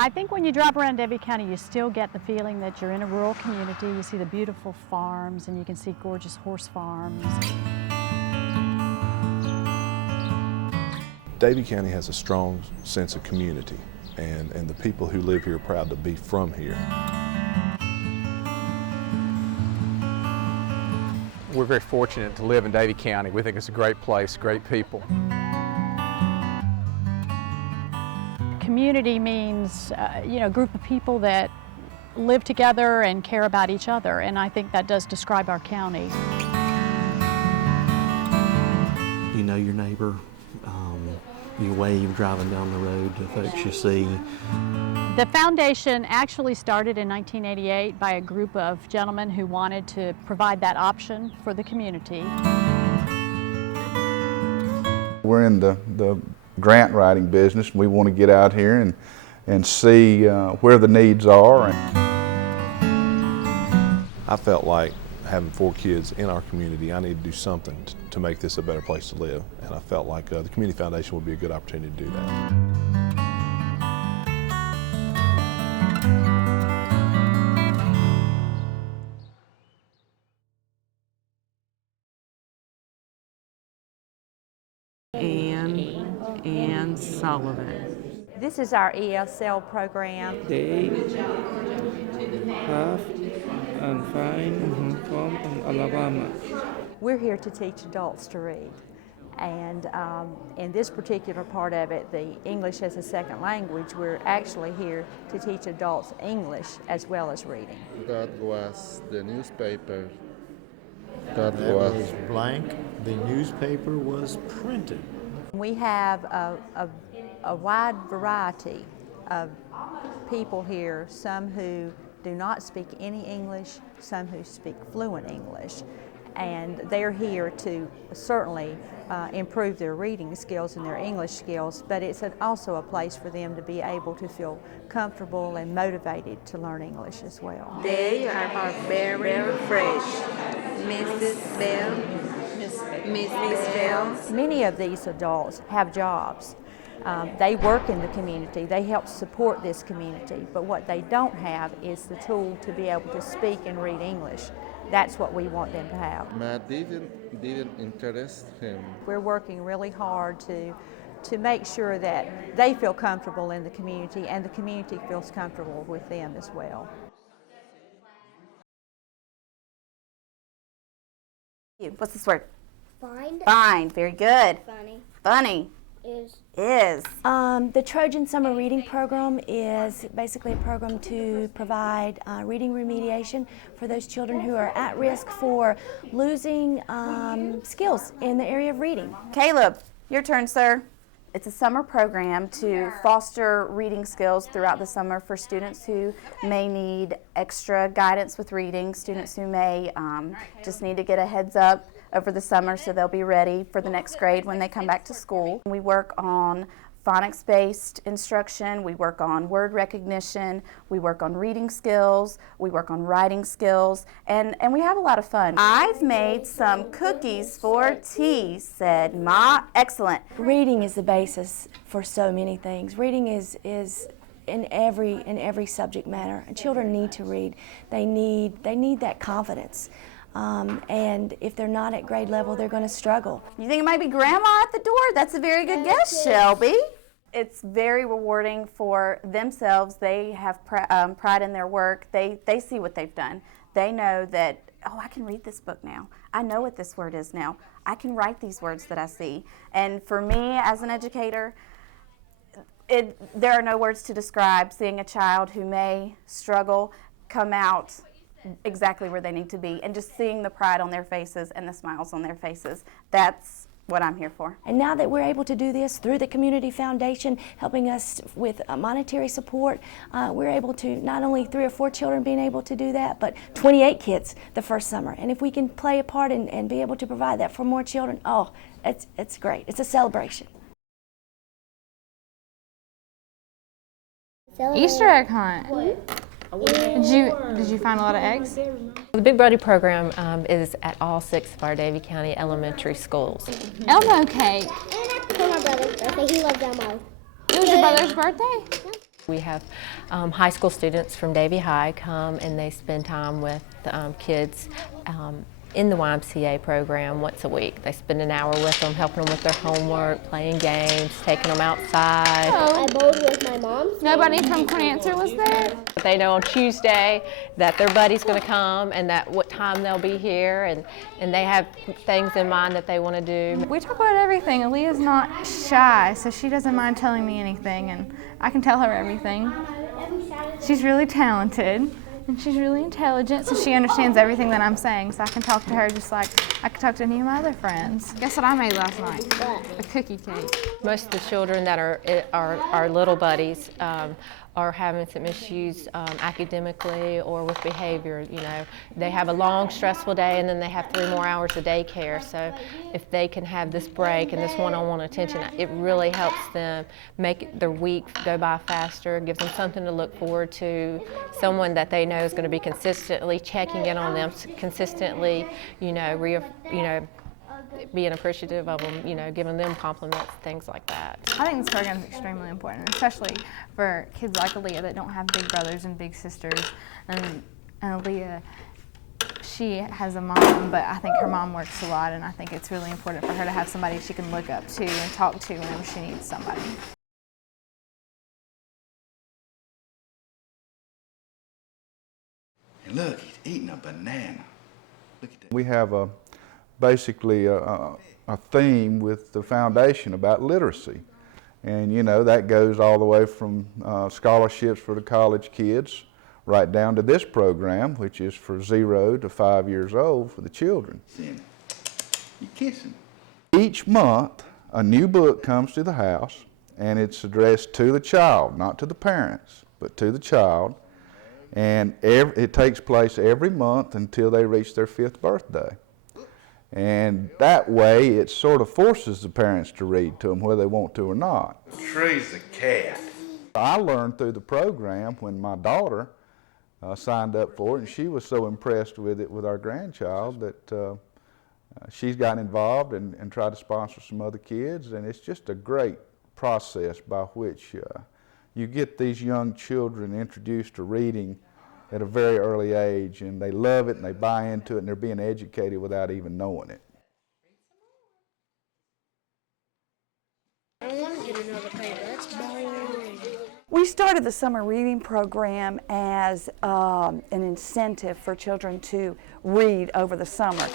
I think when you drive around Davie County, you still get the feeling that you're in a rural community. You see the beautiful farms, and you can see gorgeous horse farms. Davie County has a strong sense of community, and the people who live here are proud to be from here. We're very fortunate to live in Davie County. We think it's a great place, great people. Community means, a group of people that live together and care about each other, and I think that does describe our county. You know your neighbor. You wave driving down the road to folks you see. The foundation actually started in 1988 by a group of gentlemen who wanted to provide that option for the community. We're in the grant writing business. We want to get out here and see where the needs are. I felt like having 4 kids in our community, I need to do something to make this a better place to live. And I felt like the Community Foundation would be a good opportunity to do that. Ann Sullivan. This is our ESL program. They have and find from Alabama. We're here to teach adults to read. And in this particular part of it, the English as a second language, we're actually here to teach adults English as well as reading. That was the newspaper. That was blank. The newspaper was printed. We have a wide variety of people here, some who do not speak any English, some who speak fluent English. And they're here to certainly improve their reading skills and their English skills, but it's also a place for them to be able to feel comfortable and motivated to learn English as well. They are very fresh. Mrs. Bell, Mrs. Bell. Many of these adults have jobs. They work in the community, they help support this community, but what they don't have is the tool to be able to speak and read English. That's what we want them to have. Matt didn't interest him. We're working really hard to make sure that they feel comfortable in the community and the community feels comfortable with them as well. What's this word? Find. Find. Very good. Funny. Funny. Is. The Trojan Summer Reading Program is basically a program to provide reading remediation for those children who are at risk for losing skills in the area of reading. Caleb, your turn, sir. It's a summer program to foster reading skills throughout the summer for students who may need extra guidance with reading, students who may just need to get a heads up over the summer so they'll be ready for the next grade when they come back to school. We work on phonics-based instruction, we work on word recognition, we work on reading skills, we work on writing skills, and we have a lot of fun. I've made some cookies for tea, said Ma. Excellent. Reading is the basis for so many things. Reading is in every subject matter. And children need to read. They need that confidence. And if they're not at grade level, they're going to struggle. You think it might be Grandma at the door? That's a very good guess, Shelby. It's very rewarding for themselves. They have pride in their work. They see what they've done. They know that, oh, I can read this book now. I know what this word is now. I can write these words that I see. And for me as an educator, there are no words to describe seeing a child who may struggle come out exactly where they need to be, and just seeing the pride on their faces and the smiles on their faces. That's what I'm here for. And now that we're able to do this through the Community Foundation, helping us with monetary support, we're able to, not only 3 or 4 children being able to do that, but 28 kids the first summer. And if we can play a part and be able to provide that for more children, oh, it's great. It's a celebration. Easter egg hunt. Did you find a lot of eggs? The Big Brody program is at all 6 of our Davie County elementary schools. Elmo cake. And for my brother's birthday, he loves Elmo. It was your brother's birthday? We have high school students from Davie High come and they spend time with kids in the YMCA program once a week. They spend an hour with them, helping them with their homework, playing games, taking them outside. I bowled with my mom. Nobody from Cancer was there? They know on Tuesday that their buddy's going to come and that what time they'll be here, and they have things in mind that they want to do. We talk about everything. Aaliyah's not shy, so she doesn't mind telling me anything, and I can tell her everything. She's really talented. And she's really intelligent, so she understands everything that I'm saying, so I can talk to her just like I could talk to any of my other friends. Guess what I made last night? A cookie cake. Most of the children that are little buddies are having some issues academically or with behavior. You know, they have a long, stressful day, and then they have 3 more hours of daycare. So if they can have this break and this one-on-one attention, it really helps them make their week go by faster, gives them something to look forward to, someone that they know is going to be consistently checking in on them, consistently, being appreciative of them, giving them compliments, things like that. I think this program is extremely important, especially for kids like Aaliyah that don't have big brothers and big sisters. And Aaliyah, she has a mom, but I think her mom works a lot, and I think it's really important for her to have somebody she can look up to and talk to whenever she needs somebody. Look, he's eating a banana. Look at that. We have basically a theme with the foundation about literacy. And that goes all the way from scholarships for the college kids right down to this program, which is for 0 to 5 years old for the children. You kissing. Each month, a new book comes to the house, and it's addressed to the child, not to the parents, but to the child. And it takes place every month until they reach their 5th birthday. And that way, it sort of forces the parents to read to them whether they want to or not. Tree's a cat. I learned through the program when my daughter signed up for it, and she was so impressed with it with our grandchild that she's gotten involved and tried to sponsor some other kids, and it's just a great process by which you get these young children introduced to reading at a very early age, and they love it and they buy into it and they're being educated without even knowing it. I want to get another paper. That's boring. We started the summer reading program as an incentive for children to read over the summer.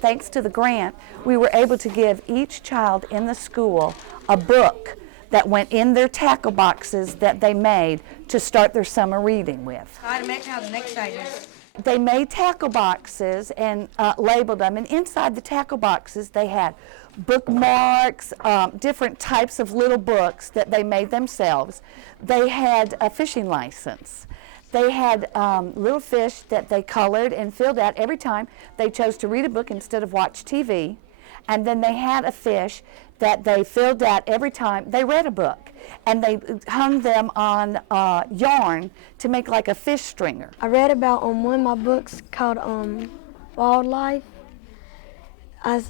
Thanks to the grant, we were able to give each child in the school a book that went in their tackle boxes that they made to start their summer reading with. They made tackle boxes and labeled them, and inside the tackle boxes they had bookmarks, different types of little books that they made themselves. They had a fishing license. They had little fish that they colored and filled out every time they chose to read a book instead of watch TV. And then they had a fish that they filled out every time they read a book. And they hung them on yarn to make like a fish stringer. I read about one of my books called Wildlife. I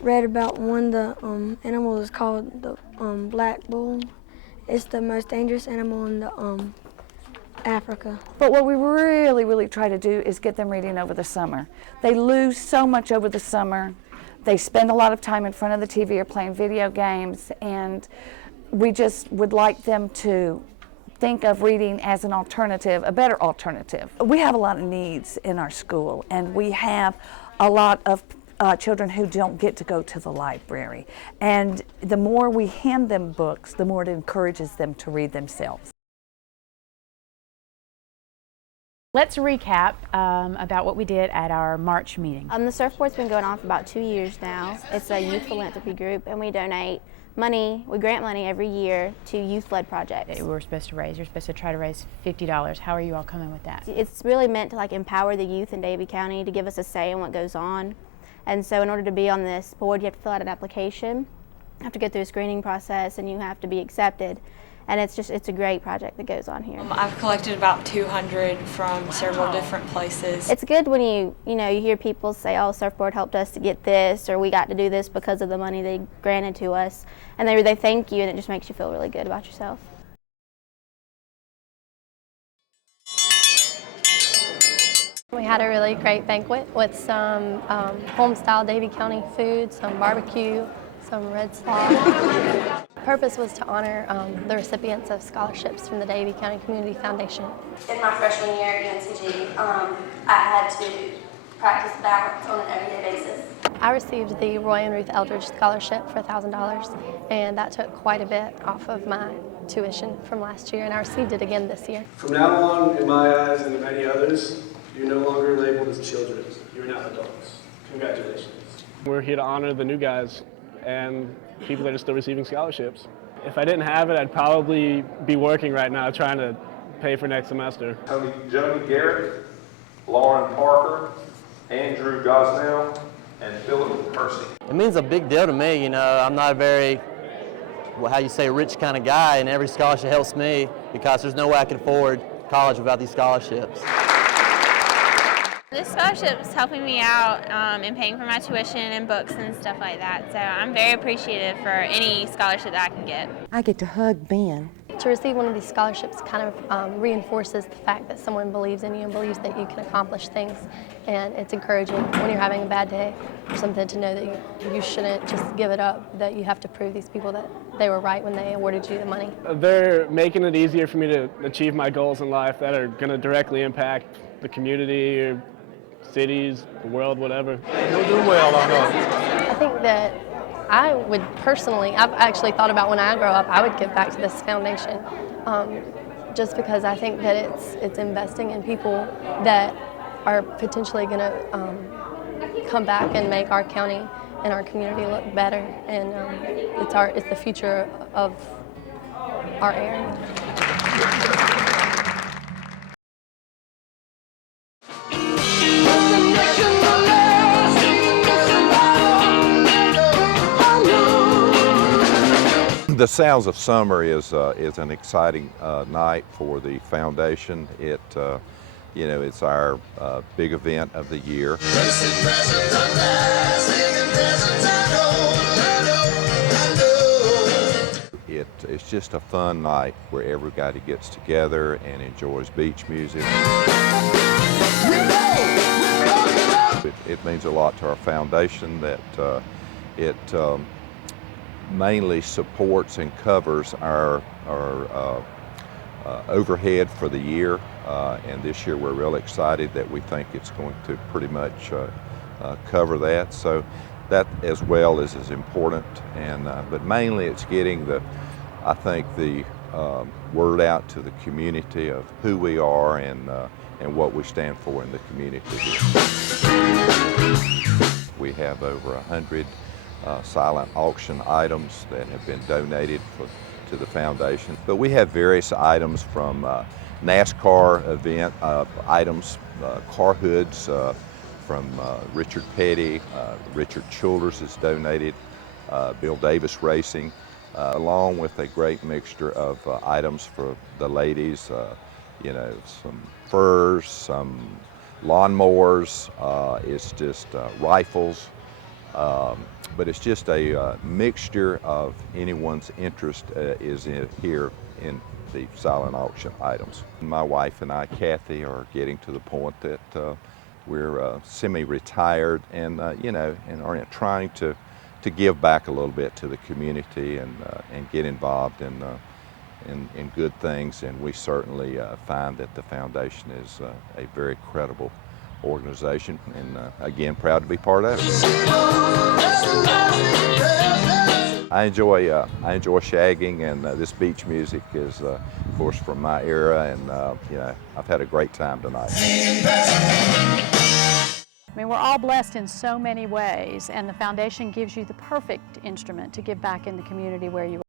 read about one of the animals is called the black bull. It's the most dangerous animal in the Africa. But what we really, really try to do is get them reading over the summer. They lose so much over the summer. They spend a lot of time in front of the TV or playing video games, and we just would like them to think of reading as an alternative, a better alternative. We have a lot of needs in our school, and we have a lot of children who don't get to go to the library. And the more we hand them books, the more it encourages them to read themselves. Let's recap about what we did at our March meeting. The surfboard's been going on for about 2 years now. It's a youth philanthropy group, and we donate money, we grant money every year to youth-led projects. You're supposed to try to raise $50. How are you all coming with that? It's really meant to empower the youth in Davie County to give us a say in what goes on. And so in order to be on this board, you have to fill out an application, you have to go through a screening process, and you have to be accepted. and it's a great project that goes on here. I've collected about 200 from several different places. It's good when you hear people say, oh, Surfboard helped us to get this, or we got to do this because of the money they granted to us, and they thank you, and it just makes you feel really good about yourself. We had a really great banquet with some home-style Davie County food, some barbecue, some red slaw. The purpose was to honor the recipients of scholarships from the Davie County Community Foundation. In my freshman year at UNCG, I had to practice balance on an everyday basis. I received the Roy and Ruth Eldridge Scholarship for $1,000, and that took quite a bit off of my tuition from last year, and I received it again this year. From now on, in my eyes and in many others, you're no longer labeled as children. You're now adults. Congratulations. We're here to honor the new guys and people that are still receiving scholarships. If I didn't have it, I'd probably be working right now trying to pay for next semester. Joni Garrett, Lauren Parker, Andrew Gosnell, and Philip Percy. It means a big deal to me. You know, I'm not a very, how you say, rich kind of guy, and every scholarship helps me because there's no way I could afford college without these scholarships. This scholarship is helping me out in paying for my tuition and books and stuff like that, so I'm very appreciative for any scholarship that I can get. I get to hug Ben. To receive one of these scholarships kind of reinforces the fact that someone believes in you and believes that you can accomplish things, and it's encouraging when you're having a bad day or something to know that you shouldn't just give it up, that you have to prove these people that they were right when they awarded you the money. They're making it easier for me to achieve my goals in life that are going to directly impact the community or cities, the world, whatever. You'll do well, I know. I think that I would personally, I've actually thought about when I grow up, I would give back to this foundation, just because I think that it's investing in people that are potentially going to come back and make our county and our community look better, and it's the future of our area. The Sounds of Summer is an exciting night for the foundation. It's our big event of the year. It's just a fun night where everybody gets together and enjoys beach music. It means a lot to our foundation that it mainly supports and covers our overhead for the year, and this year we're really excited that we think it's going to pretty much cover that. So that as well is important, and but mainly it's getting I think the word out to the community of who we are and what we stand for in the community. We have over 100 silent auction items that have been donated to the foundation. But we have various items from NASCAR event items, car hoods from Richard Petty, Richard Childers has donated, Bill Davis Racing, along with a great mixture of items for the ladies, some furs, some lawnmowers, it's just rifles, but it's just a mixture of anyone's interest is here in the silent auction items. My wife and I, Kathy, are getting to the point that we're semi-retired and and are trying to give back a little bit to the community and get involved in good things, and we certainly find that the foundation is a very credible organization, and again, proud to be part of it. I enjoy shagging, and this beach music is, of course, from my era, and I've had a great time tonight. I mean, we're all blessed in so many ways, and the foundation gives you the perfect instrument to give back in the community where you are.